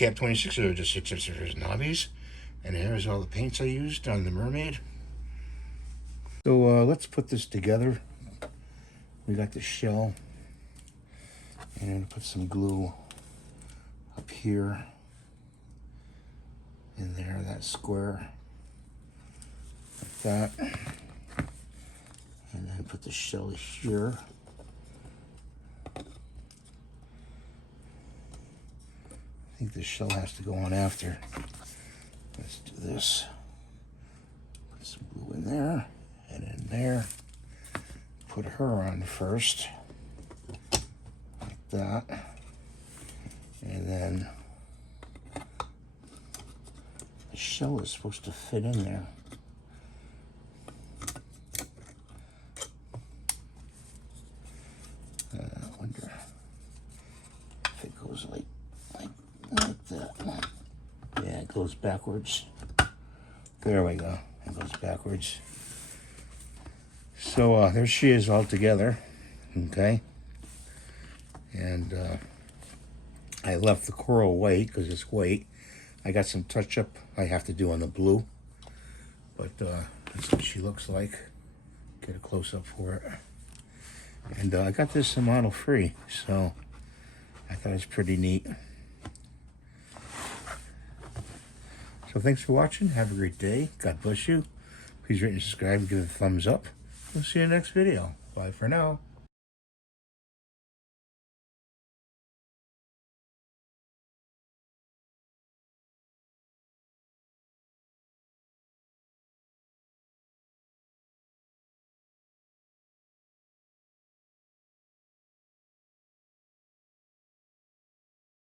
Cap 26 are just 6 inches knobbies. And here's all the paints I used on the Mermaid. So let's put this together. We got the shell. And I'm going to put some glue up here. In there, that square. Like that. And then put the shell here. I think the shell has to go on after. Let's do this. Put some glue in there and in there. Put her on first. Like that. And then the shell is supposed to fit in there. I wonder if it goes like that. Yeah, it goes backwards. There we go. It goes backwards. So there she is all together. Okay. And I left the coral white because it's white. I got some touch up I have to do on the blue. But that's what she looks like. Get a close up for it. And I got this in model free, so I thought it was pretty neat. So thanks for watching. Have a great day. God bless you. Please rate and subscribe and give it a thumbs up. We'll see you in the next video. Bye for now.